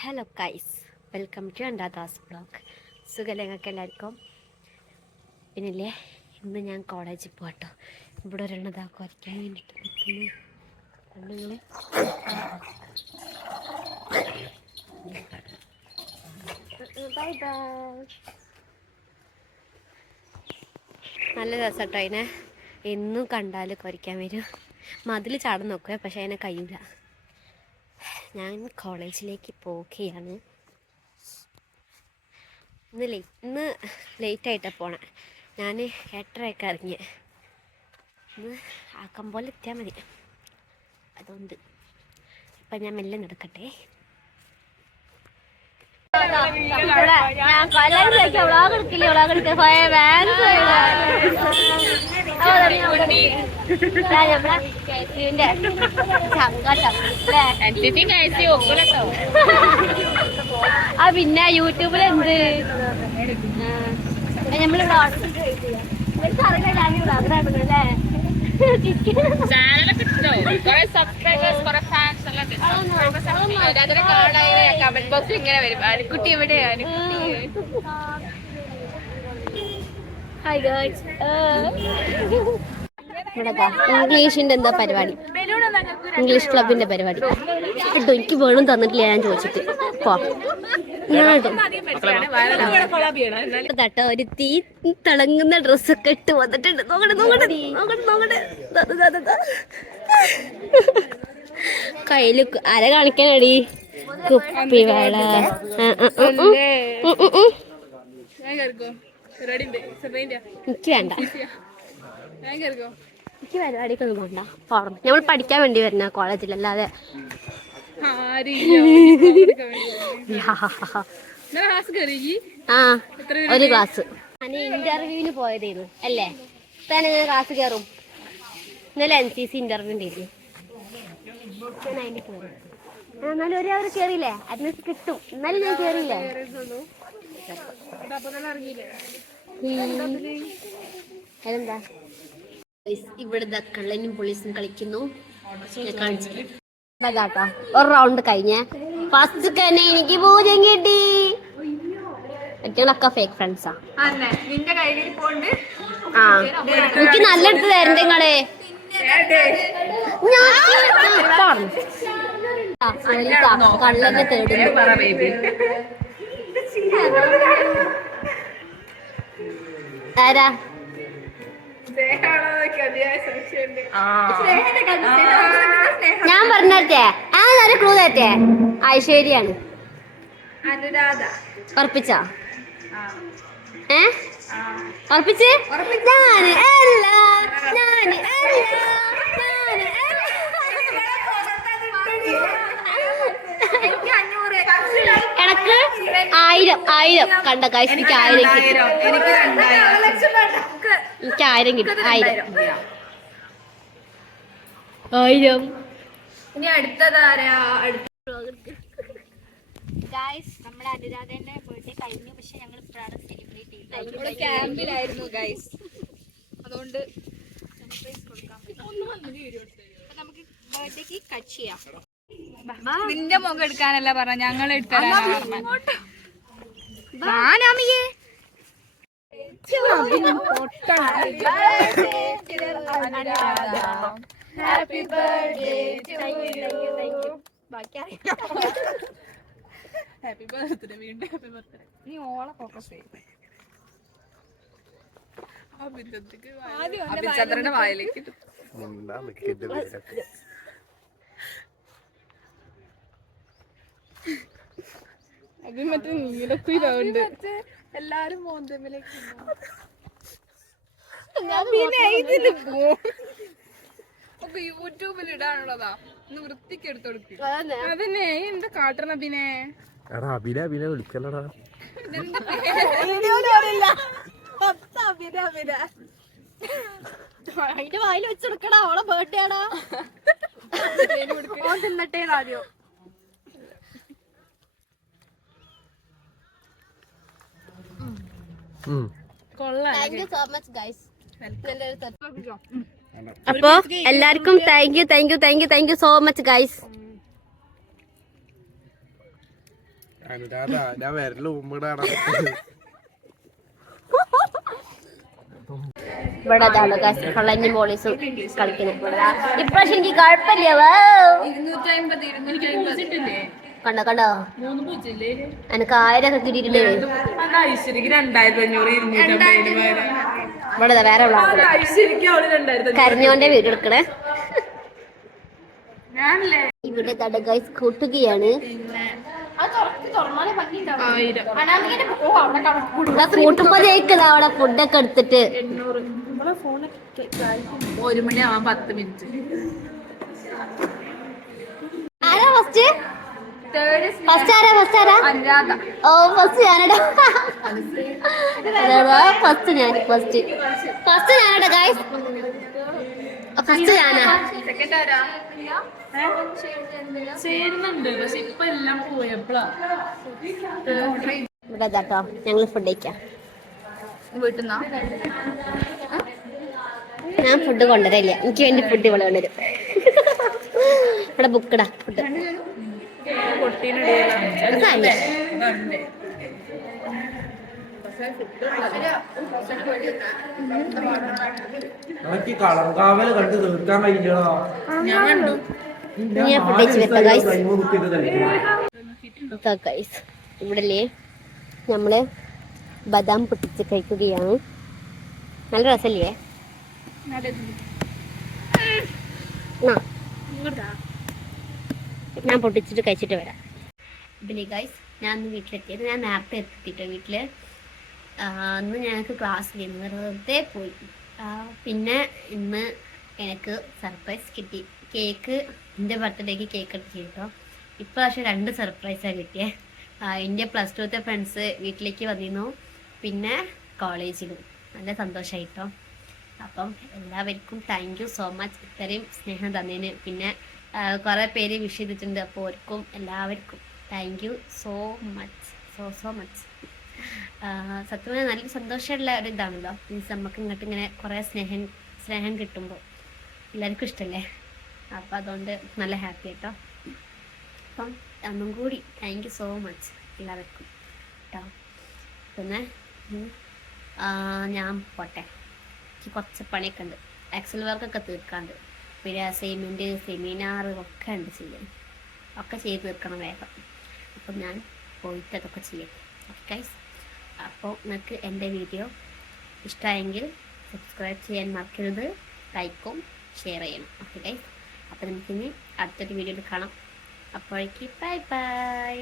Hello guys welcome to അണ്ടാദാസ് blog സുഖല്ലേ ഞങ്ങൾക്ക് എല്ലാവർക്കും പിന്നില്ലേ ഇന്ന് ഞാൻ കോളേജിൽ പോകട്ടോ ഇവിടെ ഒരെണ്ണം ഇതാ കുറയ്ക്കാൻ വേണ്ടിയിട്ട് നിൽക്കുന്നു. പെണ്ണുങ്ങൾ ബൈ നല്ല രസട്ടോ അതിനെ. എന്നും കണ്ടാൽ കുറയ്ക്കാൻ വരും. മതിൽ ചാടാൻ നോക്കുക പക്ഷെ അതിനെ കഴിയില്ല ഞാൻ കോളേജിലേക്ക് പോവുകയാണ്. ഇന്ന് ലേ ഇന്ന് ലേറ്റായിട്ടാണ് പോണേ. ഞാൻ എട്ടരയൊക്കെ ഇറങ്ങി. ഇന്ന് ആക്കം പോലെ എത്തിയാൽ മതി. അതുകൊണ്ട് ഇപ്പം ഞാൻ മെല്ലെ നടക്കട്ടെ. ഞാൻ കൊല്ലം വ്ളോഗ് എടുക്കില്ല? വ്ളോഗ് എടുക്കാൻ പോയ വാൻസ് ആ പിന്നെ യൂട്യൂബിൽ എന്ത് അറിയില്ല ചാനലൊക്കെ കുറെ സബ്സ്ക്രൈബേഴ്സ് കുറെ ഫാൻസ് എല്ലാം ഉണ്ട്. അതിനെ കാണാൻ കമന്റ് ബോക്സ് ഇങ്ങനെ വരും. അനുക്കുട്ടി എവിടെയാണ് ഹായ് ഗേൾസ് ഇംഗ്ലീഷിന്റെ എന്താ പരിപാടി? ഇംഗ്ലീഷ് ക്ലബിന്റെ പരിപാടി. കേട്ടോ എനിക്ക് വേണം തന്നിട്ടില്ല ഞാൻ ചോദിച്ചിട്ട്. പോ. കേട്ടോ തട്ടോ ഒരു തീ തിളങ്ങുന്ന ഡ്രസ്സൊക്കെ ഇട്ട് വന്നിട്ടുണ്ട്. നോക്കട്ടെ നോക്കട്ടെ നോക്കട്ടെ നോക്കട്ടെ. ദാ, ദാ, ദാ, ദാ. കയ്യിൽ അര കാണിക്കാനടി കുപ്പി വേള എനിക്ക് വേണ്ട. എനിക്ക് പരിപാടിക്കൊന്നും പോണ്ട. പോകണം നമ്മൾ പഠിക്കാൻ വേണ്ടി വരുന്ന കോളേജിൽ അല്ലാതെ. ആ ഒരു ക്ലാസ് ഞാൻ ഇന്റർവ്യൂവിന് പോയതായിരുന്നു അല്ലേ? ഇപ്പൊ ഞാൻ ക്ലാസ് കയറും ഇന്നലെ എൻ സി സി ഇന്റർവ്യൂ ഉണ്ടായിരുന്നു. ഞാൻ അതിന് കയറി ആ, എന്നാലും ഒരേ അവർ കയറിയില്ലേ അഡ്മിഷൻ കിട്ടും. എന്നാലും ഞാൻ കയറിയില്ലേ അതെന്താ? ഇവിടെ കള്ളനും പോലീസും കളിക്കുന്നു. ഞാൻ കാണിച്ചു അതാട്ടോ ഒരു റൗണ്ട് കഴിഞ്ഞ. ഫസ്റ്റ് തന്നെ എനിക്ക് പൂജ്യം കിട്ടി. മറ്റുകളൊക്കെ ഫേക്ക് ഫ്രണ്ട്സാ ആ. എനിക്ക് നല്ല എടുത്ത് തരണ്ടേ നിങ്ങളെ. ഞാൻ പറഞ്ഞു. ആ, പോലീസാ, കള്ളനെ തേടുന്നു. ആരാ? ഞാൻ പറഞ്ഞേ ആ നല്ല ക്ലൂ തരട്ടെ ഐശ്വര്യാണ്. ഉറപ്പിച്ചോ? ഏ? ഉറപ്പിച്ച്? ഞാൻ അല്ല. ഞാൻ അല്ല. ഞാൻ എനക്ക് ആയിരം ആയിരം. കണ്ട കാശ് എനിക്ക് ആയിരം കിട്ടും. എനിക്ക് ആയിരം കിട്ടും. ആയിരം. ആയിരം. ഇനി അടുത്തതാരാ അടുത്ത ഗായ്സ് നമ്മുടെ അനുരാധേന്റെ ബർത്ത്ഡേ കഴിഞ്ഞു. പക്ഷെ ഞങ്ങൾ ഇപ്പോഴാണ് സെലിബ്രേറ്റ് ചെയ്യുന്നത് ക്യാമ്പിലായിരുന്നു ഗൈസ് അതുകൊണ്ട് സർപ്രൈസ് കൊടുക്കാൻ പറ്റും നമുക്ക് ബർത്ത്ഡേക്ക് കട്ട് ചെയ്യാം. നിന്റെ മുഖം എടുക്കാനല്ല പറഞ്ഞ ഞങ്ങൾ എടുത്തരാനാ വാനാമിയേ ഹാപ്പി ബർത്ത്ഡേ ഹാപ്പി ബർത്ത്ഡേ വീണ്ടും ഹാപ്പി ബർത്ത്ഡേ നീ ഓളെ ഫോക്കസ് ചെയ്യും. അഭിചന്ദ്രന്റെ വായിലേക്ക് അത് മറ്റേ നീലക്കുയിലുണ്ട് എല്ലാരും യൂട്യൂബിൽ ഇടാനുള്ളതാ. ഒന്ന് വൃത്തിക്ക് എടുത്തു കൊടുക്കും. അതന്നെ. എന്താ കാട്ടണ പിന്നെ എടാ അഭിന അഭിന വിളിക്കല്ലടാ. അതിന്റെ വായിൽ വെച്ചെടുക്കടാ. അവളെ ബർത്ത്ഡേ ആടാ. തിന്നട്ടെ ആദ്യം ഉം. കൊള്ളാം thank you so much guys അപ്പോ എല്ലാവർക്കും thank you thank you thank you thank you so much guys ഞാൻ വരൽ ഉമ്മടാണ്. ഇവിടെ അതാണ് കള്ളഞ്ഞി പോളീസ് കളിക്കുന്നത്. ഇപ്രാവശ്യം എനിക്ക് കുഴപ്പമില്ല കണ്ടോ കണ്ടോ? എനിക്ക് ആയിരം ഒക്കെ കിട്ടിയിട്ടുണ്ട് ഇവിടെ വേറെ കരഞ്ഞോന്റെ വീഡിയോ എടുക്കണേ. ഇവിടെ തടകായി കൂട്ടുകയാണ്. കൂട്ടുമ്പോ ജയിക്കല അവിടെ ഫുഡൊക്കെ എടുത്തിട്ട്. ഒരു മണിയാവാൻ പത്ത് മിനിറ്റ് ആരാ ഫസ്റ്റ് ഫസ്റ്റ് ആരാ? ഫസ്റ്റ് ആരാ? അനുരാധ. ഓ ഫസ്റ്റ് ഞാനടാ. ഫസ്റ്റ് ഞാൻ ഫസ്റ്റ് ഫസ്റ്റ് ഞാനടാ ഫസ്റ്റ് ഞാനാ. സെക്കൻഡ് ആരാ? ചേരുന്നുണ്ട് പക്ഷെ ഇപ്പൊ എല്ലാം പോയപ്പോഴാ ഇവിടെ കേട്ടോ ഞങ്ങൾ ഫുഡ് കഴിക്കാം. വീട്ടിൽ നിന്നാ ഞാൻ ഫുഡ് കൊണ്ടുവരില്ല എനിക്ക് വേണ്ടി ഫുഡ് ഇവിടെ കൊണ്ടുവരും. ഇവിടെ ബുക്കടാ ഫുഡ് എനിക്ക് കളങ്കാവൽ കണ്ട്. തീർക്കാൻ കഴിഞ്ഞോ ഞാൻ കണ്ടു. ഇവിടല്ലേ നമ്മൾ ബദാം പൊട്ടിച്ച് കഴിക്കുകയാണ്. നല്ല രസല്ലേ? ഞാൻ പൊട്ടിച്ചിട്ട് കഴിച്ചിട്ട് വരാം. പിന്നെ ഗൈസ് ഞാൻ ഇന്ന് വീട്ടിലെത്തിയത് ഞാൻ നേരത്തെ എത്തിയിട്ട് വീട്ടിൽ? അന്ന് ഞങ്ങൾക്ക് ക്ലാസ്സിൽ വെറുതെ പോയി. പിന്നെ ഇന്ന് എനിക്ക് സർപ്രൈസ് കിട്ടി. കേക്ക് എന്റെ ബർത്ത്ഡേക്ക് കേക്ക് എടുത്ത് കേട്ടോ ഇപ്രാവശ്യം രണ്ട് സർപ്രൈസാണ് കിട്ടിയത് എന്റെ പ്ലസ് ടുത്തെ ഫ്രണ്ട്സ് വീട്ടിലേക്ക് വന്നിരുന്നു. പിന്നെ കോളേജിലും നല്ല സന്തോഷമായിട്ടോ അപ്പം എല്ലാവർക്കും താങ്ക് യു സോ മച്ച് ഇത്രയും സ്നേഹം തന്നതിന്. പിന്നെ കുറേ പേര് വിഷ് ചെയ്തിട്ടുണ്ട്. അപ്പോൾ അവർക്കും എല്ലാവർക്കും. Thank you so much so so much. സത്യം പറഞ്ഞാൽ നല്ല സന്തോഷമുള്ള ഒരു ഇതാണല്ലോ. മീൻസ് നമുക്ക് ഇങ്ങോട്ട് ഇങ്ങനെ കുറേ സ്നേഹം സ്നേഹം കിട്ടുമ്പോൾ എല്ലാവർക്കും ഇഷ്ടമല്ലേ അപ്പം അതുകൊണ്ട് നല്ല ഹാപ്പി കേട്ടോ അപ്പം ഒന്നും കൂടി താങ്ക് യു സോ മച്ച് എല്ലാവർക്കും കേട്ടോ പിന്നെ ഞാൻ പോട്ടെ. എനിക്ക് കുറച്ച് പണിയൊക്കെ ഉണ്ട്. എക്സൽ വർക്കൊക്കെ തീർക്കാണ്ട്. പിന്നെ അസൈൻമെന്റ് സെമിനാർ ഒക്കെ ഉണ്ട് ചെയ്യാൻ. ഒക്കെ ചെയ്ത് തീർക്കണം വേഗം. അപ്പം ഞാൻ പോയിട്ട് അതൊക്കെ ചെയ്യും. ഓക്കെ ഗൈസ് അപ്പോൾ നിങ്ങൾക്ക് എന്റെ വീഡിയോ ഇഷ്ടമായെങ്കിൽ സബ്സ്ക്രൈബ് ചെയ്യാൻ മറക്കരുത്. ലൈക്കും ഷെയർ ചെയ്യണം. ഓക്കെ ഗൈസ് അപ്പോൾ നമുക്കിനി അടുത്തൊരു വീഡിയോയിൽ കാണാം. അപ്പോഴേക്ക് ബൈ ബൈ